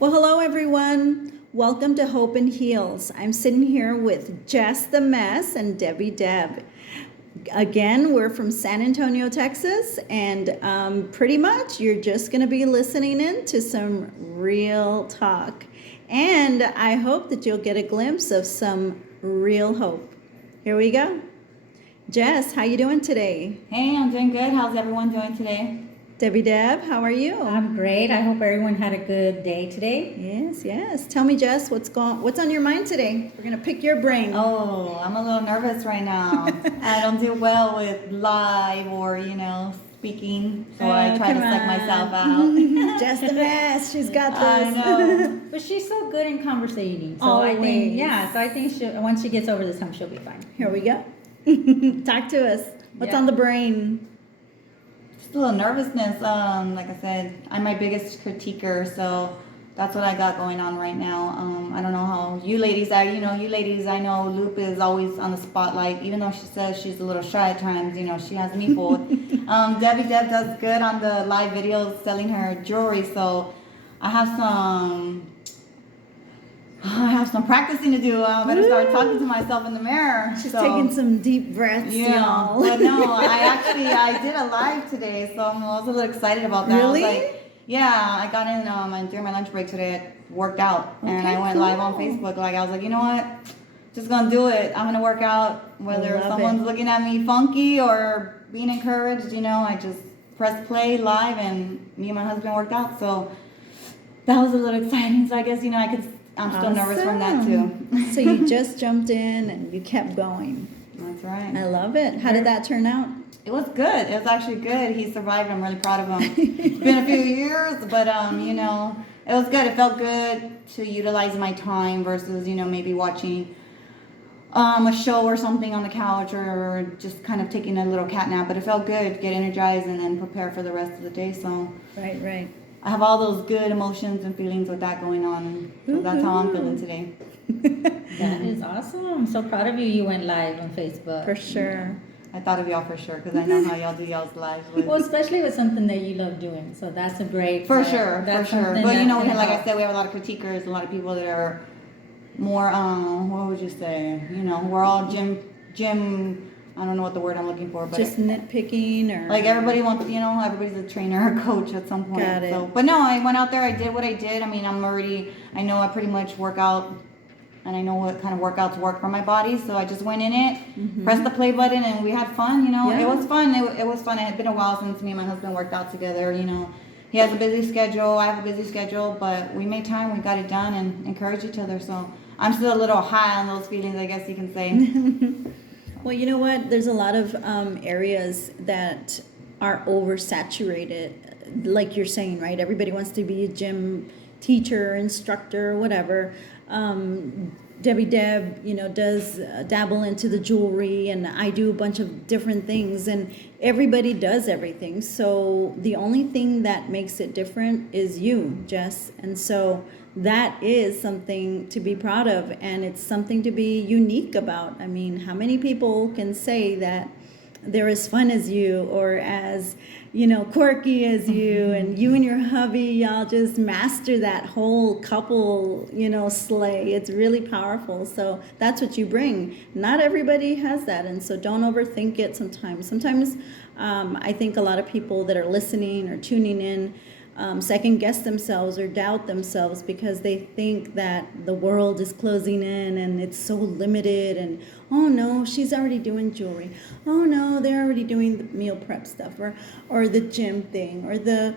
Well, hello everyone. Welcome to Hope and Heals. I'm sitting here with Jess the Mess and Debbie Deb. Again, we're from San Antonio, Texas, and pretty much you're just going to be listening in to some real talk. And I hope that you'll get a glimpse of some real hope. Here we go. Jess, how you doing today? Hey, I'm doing good. How's everyone doing today? Debbie Deb, how are you? I'm great. I hope everyone had a good day today. Yes. Tell me, Jess, what's on your mind today? We're gonna pick your brain. Oh, I'm a little nervous right now. I don't do well with live or, speaking, so I try to psych myself out. Jess the Mess, she's got this. I know. But she's so good in conversating. So Always. I think once she gets over this hump, she'll be fine. Here we go. Talk to us. What's on the brain? Just a little nervousness. Like I said, I'm my biggest critiquer, so that's what I got going on right now. I don't know how you ladies are. I know Lupe is always on the spotlight, even though she says she's a little shy at times. She has me fooled. Debbie Deb does good on the live videos selling her jewelry, so I have some practicing to do. I better start talking to myself in the mirror. She's taking some deep breaths, y'all. But no, I did a live today, so I was a little excited about that. Really? I was like, yeah, I got in and during my lunch break today, I worked out, and I went cool. live on Facebook. Like I was like, you know what? Just gonna do it. I'm gonna work out, whether someone's looking at me funky or being encouraged. I just pressed play live, and me and my husband worked out. So that was a little exciting. So I guess I'm still nervous from that too. So you just jumped in and you kept going. That's right. I love it. How did that turn out? It was good. It was actually good. He survived. I'm really proud of him. It's been a few years, but it was good. It felt good to utilize my time versus maybe watching a show or something on the couch or just kind of taking a little cat nap. But it felt good. Get energized and then prepare for the rest of the day. So Right. I have all those good emotions and feelings with that going on. So that's how I'm feeling today. That is awesome. I'm so proud of you. You went live on Facebook. For sure. I thought of y'all for sure because I know how y'all do y'all's lives. Well, especially with something that you love doing. So that's a great. For sure. But that's like I said, we have a lot of critiquers, a lot of people that are more, what would you say? We're all gym. I don't know what the word I'm looking for, but Just nitpicking or like everybody wants, everybody's a trainer or coach at some point. Got it. So, but no, I went out there, I did what I did. I mean, I know I pretty much work out, and I know what kind of workouts work for my body. So I just went in it, pressed the play button, and we had fun. Yeah. It was fun. It was fun. It had been a while since me and my husband worked out together. He has a busy schedule. I have a busy schedule, but we made time. We got it done and encouraged each other. So I'm still a little high on those feelings, I guess you can say. Well, you know what? There's a lot of areas that are oversaturated, like you're saying, right? Everybody wants to be a gym teacher, instructor, whatever. Debbie Deb, does dabble into the jewelry, and I do a bunch of different things, and everybody does everything. So the only thing that makes it different is you, Jess. And so that is something to be proud of, and it's something to be unique about. I mean, how many people can say that they're as fun as you or as, quirky as you, and you and your hubby, y'all just master that whole couple, sleigh. It's really powerful. So that's what you bring. Not everybody has that, and so don't overthink it sometimes. Sometimes I think a lot of people that are listening or tuning in second guess themselves or doubt themselves because they think that the world is closing in and it's so limited, and oh no, she's already doing jewelry, oh no, they're already doing the meal prep stuff or the gym thing or the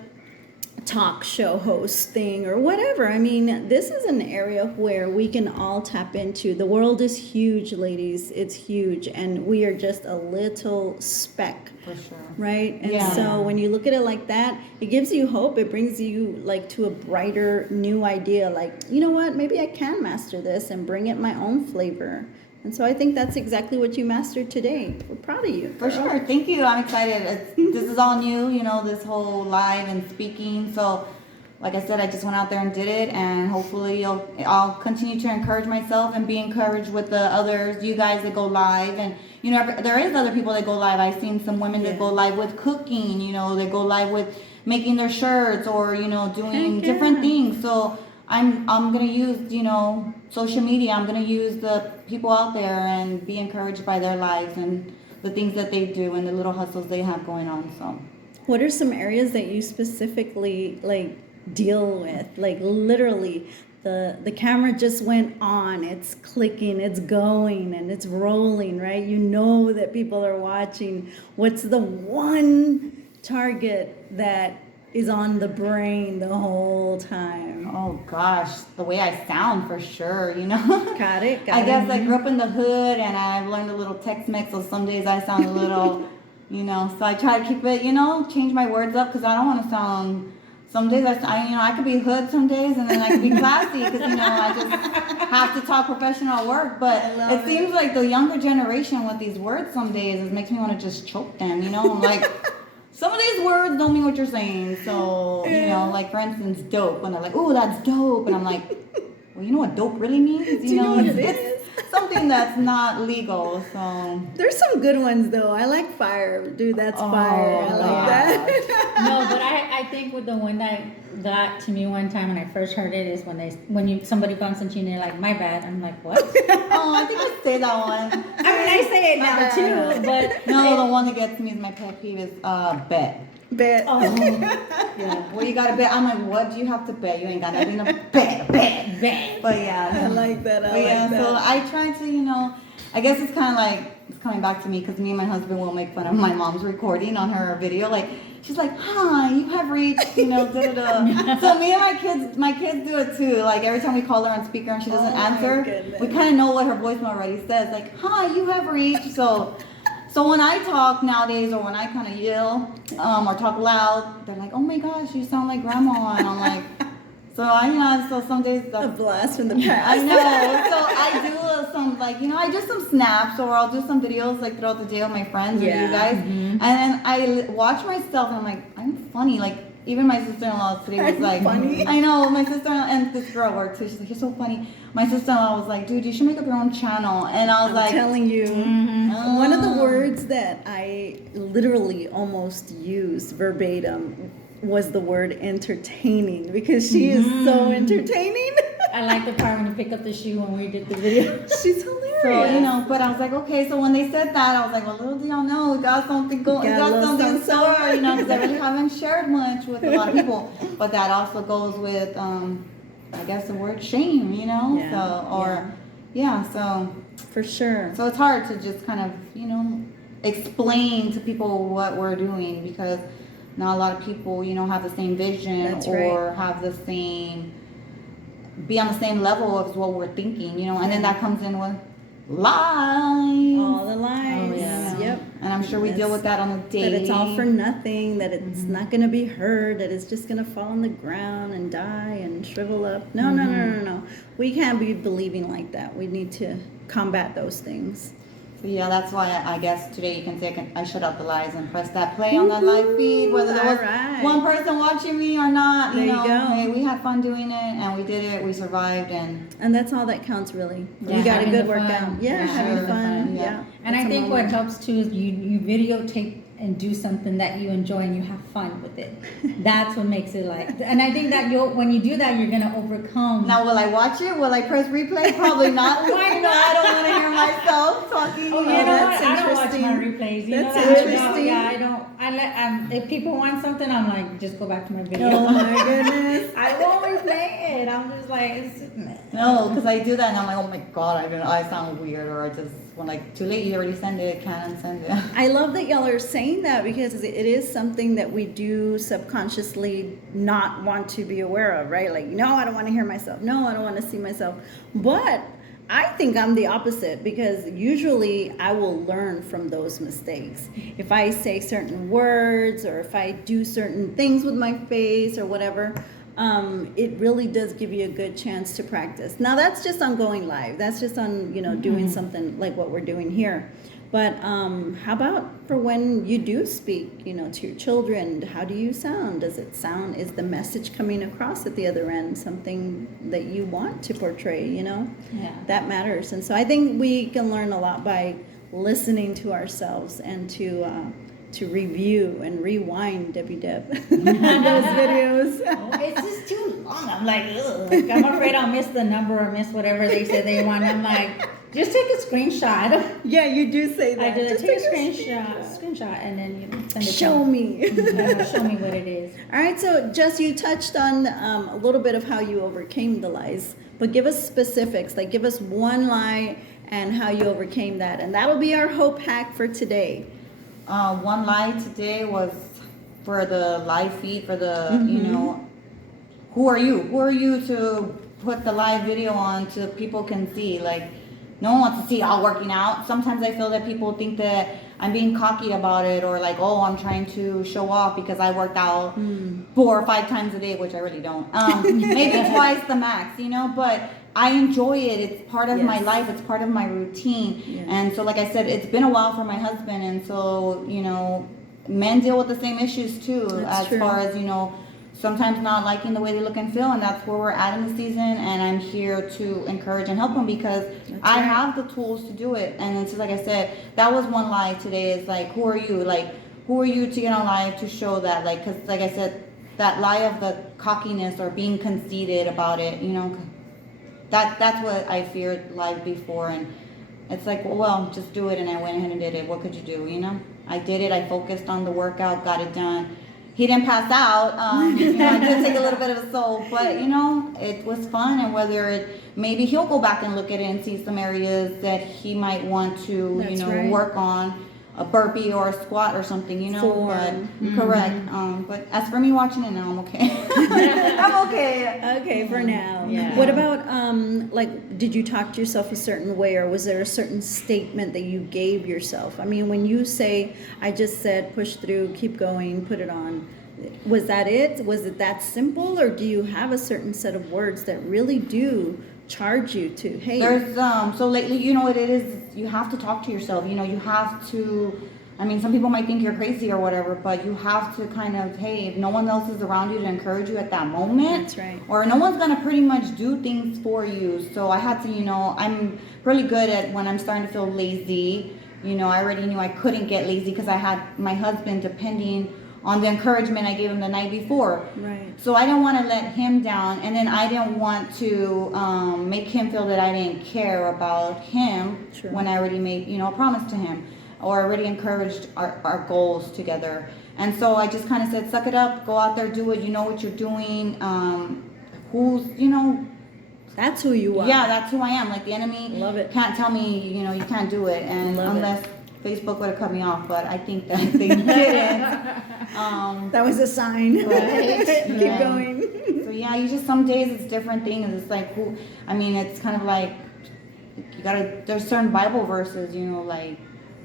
talk show host thing or whatever. I mean, this is an area where we can all tap into. The world is huge, ladies. It's huge, and we are just a little speck. For sure. Right? And Yeah. so when you look at it like that, it gives you hope. It brings you like to a brighter new idea, like, you know what, maybe I can master this and bring it my own flavor. And so I think that's exactly what you mastered today. We're proud of you. For sure. Thank you. I'm excited. This is all new, this whole live and speaking. So, like I said, I just went out there and did it, and hopefully I'll continue to encourage myself and be encouraged with the others, you guys that go live. And, there is other people that go live. I've seen some women that go live with cooking, they go live with making their shirts or, doing different things. So, I'm gonna use, you know, social media. I'm gonna use the people out there and be encouraged by their lives and the things that they do and the little hustles they have going on. So What are some areas that you specifically like deal with? Like literally the camera just went on, it's clicking, it's going and it's rolling, right? You know that people are watching. What's the one target that is on the brain the whole time? oh gosh, the way I sound for sure, you know. Got it? Got I it. guess I grew up in the hood and I've learned a little Tex-Mex, so some days I sound a little, you know, so I try to keep it, you know, change my words up because I don't want to sound, some days you know, I could be hood some days and then I could be classy because, you know, I just have to talk professional at work. But it seems like the younger generation with these words some days, it makes me want to just choke them, you know, I'm like, some of these words don't mean what you're saying. So, you know, like for instance, dope. And they're like, ooh, that's dope. And I'm like, well, you know what dope really means? Do you know what it is? It's something that's not legal. So There's some good ones though. I like fire. Dude, that's fire. I like that. No, but I think with the one that got to me one time when I first heard it is when somebody bumps into you and you're like, my bad. I'm like, what? oh, I think I say that one. I mean, I say it now too, but No, the one that gets me is my pet peeve is bet. Bet. oh, Yeah. Well, you gotta bet. I'm like, what do you have to bet? You ain't got nothing to bet. bad. But yeah. I like that. I But like yeah, that. so I try to, you know, I guess it's kind of like, it's coming back to me because me and my husband will make fun of my mom's recording on her video. Like, she's like, hi, you have reached, you know, da-da-da. So me and my kids do it too. Like, every time we call her on speaker and she doesn't Oh, my answer, goodness. we kind of know what her voicemail already says. Like, hi, you have reached. So when I talk nowadays or when I kind of yell or talk loud, they're like, oh my gosh, you sound like grandma. And I'm like, so I, you know, so some days A that's blast from the past. I know. So I do some, like, you know, I do some snaps or I'll do some videos like throughout the day with my friends or Yeah. you guys. And then I watch myself and I'm like, I'm funny. Like, even my sister-in-law today was I'm like, funny. I know, my sister-in-law and this girl worked too. She's like, you're so funny. My sister-in-law was like, dude, you should make up your own channel. And I was I'm like, telling you, oh. one of the words that I literally almost used verbatim was the word entertaining because she is so entertaining. I like the part when you pick up the shoe when we did the video. She's hilarious. So, you know, but I was like, okay, so when they said that, I was like, well, little do y'all know, we got something going, we Got a got little something in something. store, you know, because I really haven't shared much with a lot of people. But that also goes with, I guess the word shame, you know? Yeah, So, or, so For sure. it's hard to just kind of, you know, explain to people what we're doing because not a lot of people, you know, have the same vision That's or have the same, be on the same level as what we're thinking, you know, and then that comes in with lies. All the lies. Oh, yeah. Yep. And I'm sure we deal with that on a daily. That it's all for nothing, that it's not going to be heard, that it's just going to fall on the ground and die and shrivel up. No, no. We can't be believing like that. We need to combat those things. So yeah, that's why I guess today you can say I shut out the lies and press that play on that live feed, whether there was Alright. one person watching me or not. There you know, go. Hey, we had fun doing it and we did it. We survived and that's all that counts, really. Yeah, You got a having good the fun. workout. Yeah, Yeah, having sure. fun. Yeah. Yeah. And I That's a think what moment. helps too is you videotape and do something that you enjoy and you have fun with it. That's what makes it like. And I think that when you do that, you're gonna overcome. now will I watch it? Will I press replay? Probably not. Why You know, I don't want to hear myself talking. Oh, you Oh, know that's what? I don't watch my interesting. replays. You That's know that? interesting. Yeah, I don't. If people want something, I'm like, just go back to my video. Oh my goodness. I won't replay it. I'm just like, it's No, because I do that and I'm like, oh my god, I sound weird, or I just when like too late, you already send it, can't unsend it. I love that y'all are saying that because it is something that we do subconsciously not want to be aware of, right? Like, no, I don't want to hear myself. No, I don't want to see myself. But I think I'm the opposite because usually I will learn from those mistakes. If I say certain words or if I do certain things with my face or whatever, it really does give you a good chance to practice. Now that's just on going live. That's just on, doing something like what we're doing here. But how about for when you do speak, to your children? How do you sound? Does it sound, is the message coming across at the other end something that you want to portray, Yeah. That matters. And so I think we can learn a lot by listening to ourselves and to to review and rewind, Debbie Deb, those videos. It's just too long. I'm like, ugh. I'm afraid I'll miss the number or miss whatever they said they want. I'm like, just take a screenshot. Yeah, you do say that. I do. Just Take a screenshot, and then send it. Show me. Show me what it is. All right, so Jess, you touched on a little bit of how you overcame the lies, but give us specifics. Like, give us one lie and how you overcame that, and that'll be our hope hack for today. One lie today was for the live feed, for the, you know, who are you? Who are you to put the live video on so people can see? Like, no one wants to see y'all working out. Sometimes I feel that people think that I'm being cocky about it, or like, oh, I'm trying to show off because I worked out 4 or 5 times a day, which I really don't. Maybe twice the max, you know, but I enjoy it. It's part of my life. It's part of my routine. Yes. And so, like I said, it's been a while for my husband. And so, you know, men deal with the same issues too, That's true. far as, you know, sometimes not liking the way they look and feel. And that's where we're at in the season. And I'm here to encourage and help them because I have the tools to do it. And it's just like I said, that was one lie today is like, who are you? Like, who are you to get on live to show that? Like, because like I said, that lie of the cockiness or being conceited about it, you know, that's what I feared live before. And it's like, well, just do it. And I went ahead and did it. What could you do? You know, I did it. I focused on the workout, got it done. He didn't pass out. You know, I did take a little bit of a soul, but you know, it was fun. And whether it, maybe he'll go back and look at it and see some areas that he might want to, That's you know, right. work on. A burpee or a squat or something, you know. Form. But correct. But as for me watching it now, I'm okay. I'm okay. Okay, for now. Yeah. What about like, did you talk to yourself a certain way, or was there a certain statement that you gave yourself? I mean, when you say, I just said, push through, keep going, put it on, was that it? Was it that simple, or do you have a certain set of words that really do charge you to, hey? There's so lately, you know what it is, you have to talk to yourself. You know, you have to, I mean, some people might think you're crazy or whatever, but you have to kind of, hey, if no one else is around you to encourage you at that moment, That's right. or no one's gonna pretty much do things for you. So I had to, you know, I'm really good at when I'm starting to feel lazy. You know, I already knew I couldn't get lazy because I had my husband depending on the encouragement I gave him the night before. Right. So I didn't want to let him down, and then I didn't want to make him feel that I didn't care about him Sure. when I already made, you know, a promise to him, or already encouraged our goals together. And so I just kind of said, suck it up, go out there, do it. You know what you're doing. Who's, you know, That's who you are. yeah, that's who I am. Like the enemy Love it. can't tell me, you know, you can't do it. And Love it. unless Facebook would have cut me off, but I think that they didn't. That was a sign. Right. Keep Yeah. going. So yeah, you just, some days it's different things. It's like who, I mean, it's kind of like you gotta, there's certain Bible verses, you know, like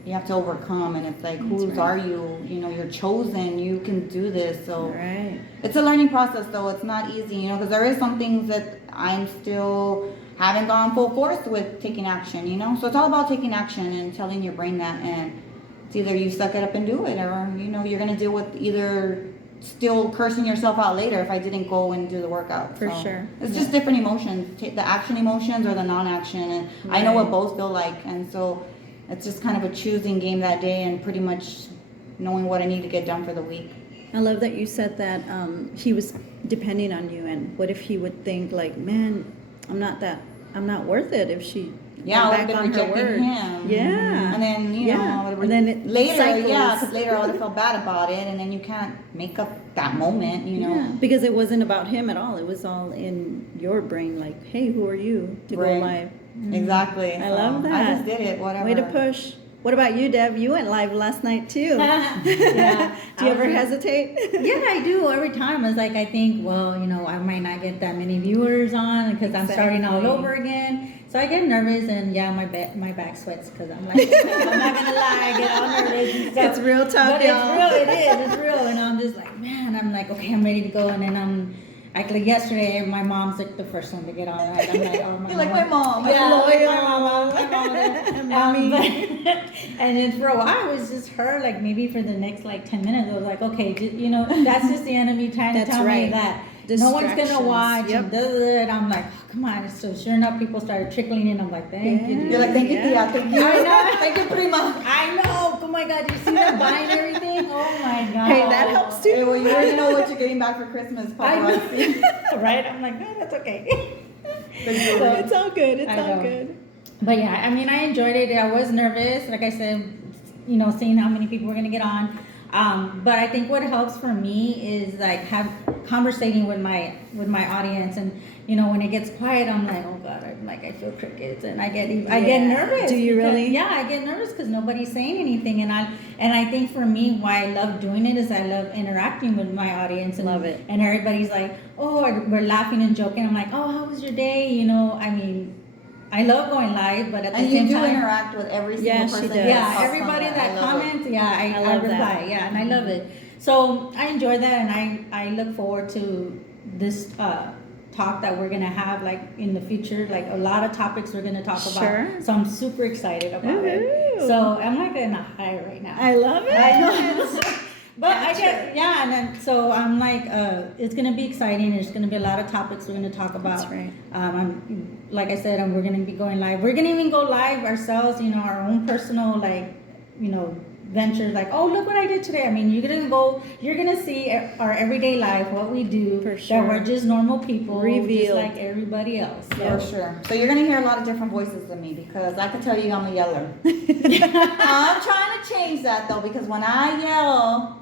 you have to overcome, and it's like, whose right. are you? You know, you're chosen, you can do this. So Right. it's a learning process though. It's not easy, you know, because there is some things that I'm still haven't gone full force with taking action, you know. So it's all about taking action and telling your brain that, and it's either you suck it up and do it, or you know, you're gonna deal with either still cursing yourself out later if I didn't go and do the workout. For So sure. it's just different emotions, the action emotions or the non-action, and I know what both feel like, and so it's just kind of a choosing game that day, and pretty much knowing what I need to get done for the week. I love that you said that he was depending on you, and what if he would think like, man, I'm not worth it if she Yeah, I went would have back been on her rejecting word. him. Yeah. And then, you Yeah. know, I would've And then it later, cycles. yeah, because later I would have felt bad about it, and then you can't make up that moment, you know. Yeah, because it wasn't about him at all. It was all in your brain, like, hey, who are you to go Right. live? Exactly. I So love that. I just did it, whatever. Way to push. What about you, Deb? You went live last night too. Yeah. Do you ever hesitate? Yeah, I do every time. It's like I think, well, you know, I might not get that many viewers on because I'm starting all Exactly. over again. So I get nervous, and yeah, my back sweats because I'm like, I'm not gonna lie, I get all nervous and stuff. It's real tough, But y'all. it's real. It is. It's real, and I'm just like, man, I'm like, okay, I'm ready to go, and then like yesterday, my mom's like the first one to get on. Right? I'm like, oh my. You're like my mom. Yeah, Loyal. like my mom. Mommy. And then for a while, it was just her. Like maybe for the next like 10 minutes, I was like, okay, you know, that's just the enemy trying to That's tell right. me that no one's gonna Distractions. watch. Yep. And, da, da, da, and I'm like, oh, come on. So sure enough, people started trickling in. I'm like, thank you. You're like, thank you, Yeah. Tia, thank you. I know. Thank you, Prima. I know. Come my God, you see them buying everything? Oh my God. Hey, that helps too. Hey, well, you already know what you're getting back for Christmas, I paparazzi. know, right? I'm like, no, that's okay. The jewelry. It's all good. It's I all know. good. But yeah, I mean, I enjoyed it. I was nervous, like I said, seeing how many people were gonna get on. But I think what helps for me is like conversating with my audience, and when it gets quiet, I'm like, oh God, I feel crickets, and I get nervous. Do you really? Yeah, I get nervous because nobody's saying anything, and I think for me, why I love doing it is I love interacting with my audience, and Love it. and everybody's like, oh, we're laughing and joking. I'm like, oh, how was your day? I mean, I love going live, but at the And same you do time, interact with every single Yeah, she person. does. that yeah, pops everybody on there. that I love it. comments, yeah, I love reply, that. yeah, and I love it. So I enjoy that, and I look forward to this talk that we're gonna have like in the future, like a lot of topics we're gonna talk Sure. about. So I'm super excited about it. Woohoo. So I'm like in a high right now. I love it. I know. But I Gotcha. get, yeah, and then so I'm like, it's gonna be exciting. There's gonna be a lot of topics we're gonna talk about. That's right. Like I said, we're gonna be going live. We're gonna even go live ourselves. Our own personal ventures. Like, oh, look what I did today. I mean, you're gonna see our everyday life, what we do. For sure. That we're just normal people, Revealed. just like everybody else. For sure. So you're gonna hear a lot of different voices of me because I can tell you I'm a yeller. I'm trying to change that though because when I yell,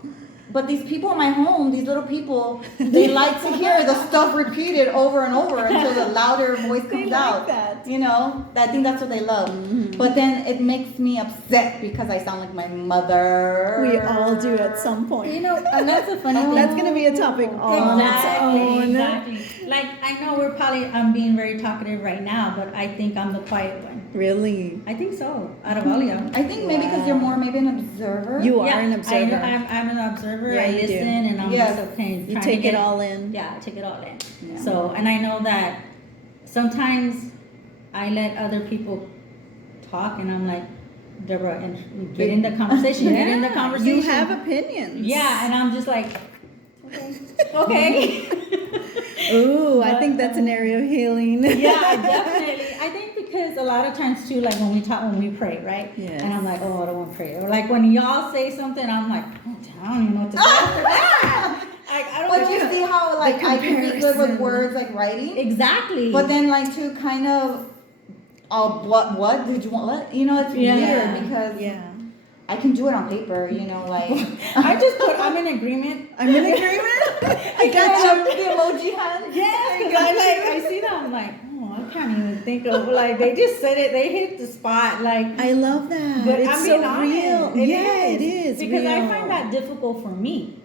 but these people in my home, these little people, they like to hear the stuff repeated over and over until the louder voice They comes like out. that. I think that's what they love. Mm-hmm. But then it makes me upset because I sound like my mother. We all do at some point. And that's a funny thing. That's gonna be a topic on its own. Exactly. Like I know I'm being very talkative right now, but I think I'm the quiet one. Really? I think so. Out of all of y'all. I think maybe because you're more maybe an observer. You are an observer. I'm an observer. Yeah, I you do. listen, and I'm Yes. just okay. You trying take to it get all in. Yeah, I take it all in. Yeah. So, and I know that sometimes I let other people talk, and I'm like, Deborah, and get in the conversation. Get in the conversation. You have opinions. Yeah, and I'm just like, okay. Ooh, I think that's an area of healing. Yeah, definitely. I think because a lot of times too, like when we pray, right? Yes. And I'm like, oh, I don't want to pray. Or like when y'all say something, I'm like, oh, I don't even know what to say after that. I don't But know. you see how like I can be good with comparison. words like writing, Exactly. but then like to kind of, what did you want? What it's Yeah. weird because Yeah. I can do it on paper, like I'm in agreement. I'm in agreement. I got the emoji hand. Yes, because I see them, I'm like, oh, I can't even think of, like, they just said it, they hit the spot, like, I love that. but It's I'm so being honest. real. Yeah, it is. Because I real. find that difficult for me.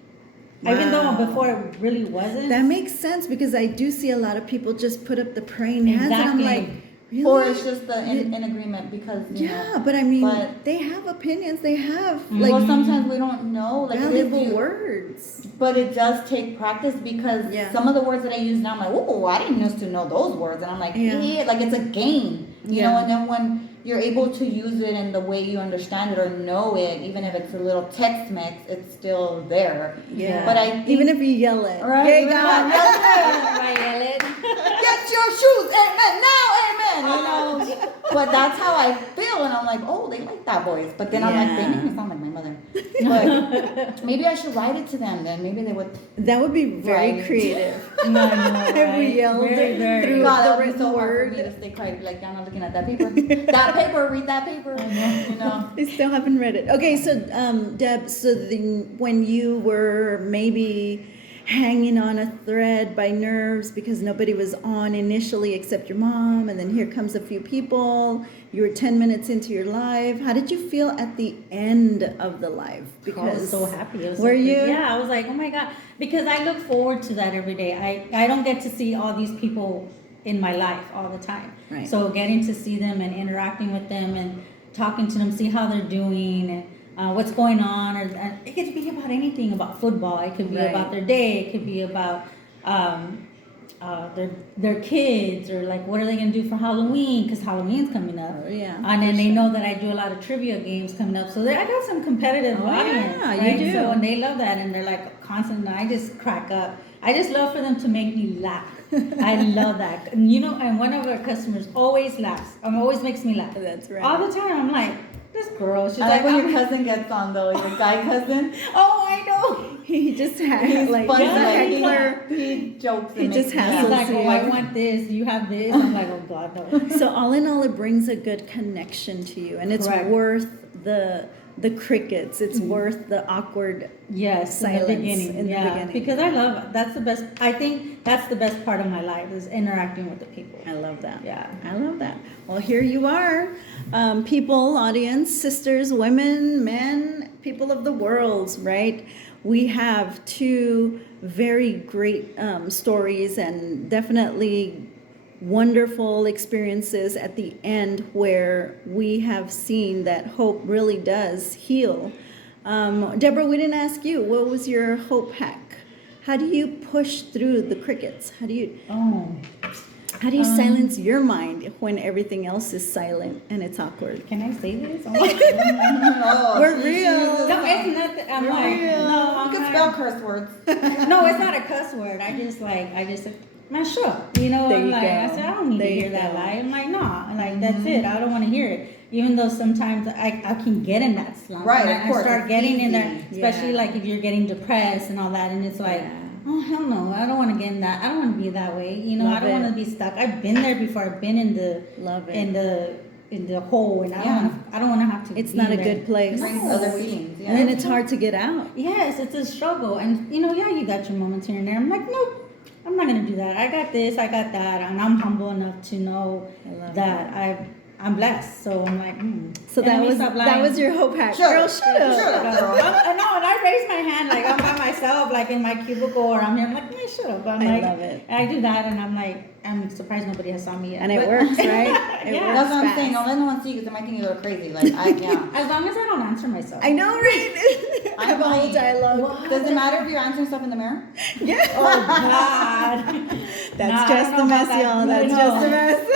Even though Wow. before it really wasn't. That makes sense because I do see a lot of people just put up the praying hands, and I'm Exactly. like, really? Or it's just the in agreement because Yeah, but I mean, but- they have opinions. They have Well, like sometimes we don't know like valuable if you- words. But it does take practice because Yeah. some of the words that I use now, I'm like, oh, I didn't used to know those words, and I'm like, Yeah. yeah, like it's a game, you Yeah. know. And then when you're able to use it in the way you understand it or know it, even if it's a little Tex-Mex, it's still there. Yeah. But I think, Even if you yell it, Right, "Hey even God, Right, Ellen? get your shoes, amen, now, amen, you know. But that's how I feel, and I'm like, oh, they like that voice. But then I'm like, they Yeah. make me sound like my mother. But maybe I should write it to them. Then maybe they would. that would be very Right. creative." No, If we yelled Very, very. through God, the that would be written so hard for word. me to stay quiet. Like, I'm not looking at that paper. That paper, read that paper. You know. I still haven't read it. Okay, so Deb, when you were maybe hanging on a thread by nerves because nobody was on initially except your mom, and then here comes a few people. You were 10 minutes into your live. How did you feel at the end of the live? I was so happy. I was Were like, you? Yeah, I was like, oh my God. Because I look forward to that every day. I don't get to see all these people in my life all the time. Right. So getting to see them and interacting with them and talking to them, see how they're doing and what's going on. Or it could be about anything, about football. It could be Right. about their day. It could be about their kids, or like what are they going to do for Halloween, because Halloween's coming up. Oh, yeah, And then for they sure. know that I do a lot of trivia games coming up, so I got some competitive Oh, audience. yeah, you right? do. So, and they love that, and they're like constant. I just crack up. I just love for them to make me laugh. I love that. And and one of our customers always laughs. Always makes me laugh. That's right. All the time. I'm like, This girl, she's I like when I'm- your cousin gets on though, your guy cousin. Oh, I know. He just had He's like funny, he's a like, heckler. he jokes. He and just makes me has He's laugh. like, oh, I want this. You have this. I'm like, oh God, no. So all in all, it brings a good connection to you, and it's Correct. worth the crickets. It's worth the awkward. Yes, Silence in the beginning. in the Yeah, beginning. because I love that's the best. I think that's the best part of my life is interacting with the people. I love that. Yeah. I love that. Well, here you are, people, audience, sisters, women, men, people of the world, right? We have two very great stories and definitely wonderful experiences at the end where we have seen that hope really does heal. Deborah, we didn't ask you, what was your hope hack? How do you push through the crickets? How do you silence your mind when everything else is silent and it's awkward? Can I say this? Oh my God. Oh, We're she real. uses- No, it's not. I'm like, no, I'm You can not. spell curse words. No, it's not a cuss word. I just man, sure. You know, There I'm you like, go. I said, I don't need There to you hear that go. lie. I'm like, nah, like that's it. I don't want to hear it. Even though sometimes I can get in that slump. Right, And of course, I start it's getting in there, easy. especially Yeah. like if you're getting depressed and all that, and it's like, Yeah. oh hell no, I don't want to get in that. I don't want to be that way. You know, Love I don't want it. to be stuck. I've been there before. I've been in the Love it. in the hole, and Yeah. I don't want to have to. It's be not a there. good place. Brings No. other feelings. Yeah. And then it's hard to get out. Yes, it's a struggle. And you know, yeah, you got your moments here and there. I'm like, nope, I'm not gonna do that. I got this, I got that, and I'm humble enough to know I love that I'm blessed. So I'm like, So And let that me was stop that lying. was your hope hack. Shut Girl, up. shut up. Shut up. I know, and I raise my hand like I'm by myself, like in my cubicle, or I'm here. I'm like, man, shut up. I'm I like, love it. And I do that, and I'm like, I'm surprised nobody has saw me yet. And it But- works, right? It Yeah. works That's what I'm fast. saying. Don't let no one see you because they might think you look crazy. Like, yeah. As long as I don't answer myself. I know, right? I have a whole lying. dialogue. Does it matter if you're answering stuff in the mirror? Yeah. Oh God. That's Nah, I just don't the know mess, about that. y'all. No, That's no. just the mess.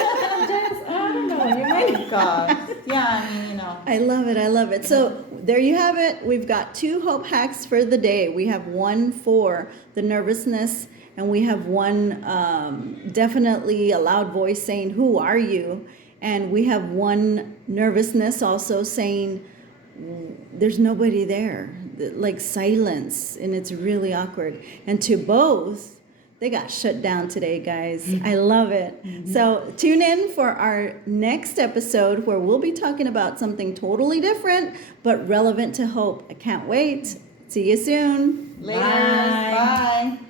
Just, I don't know. You might. Oh, God. Yeah, I mean, you know. I love it. I love it. So there you have it. We've got 2 hope hacks for the day. We have one for the nervousness, and we have one definitely a loud voice saying, "Who are you?" And we have one nervousness also saying, "There's nobody there," like silence, and it's really awkward. And to both, they got shut down today, guys. I love it. So tune in for our next episode where we'll be talking about something totally different but relevant to hope. I can't wait. See you soon. Later. Bye. Bye.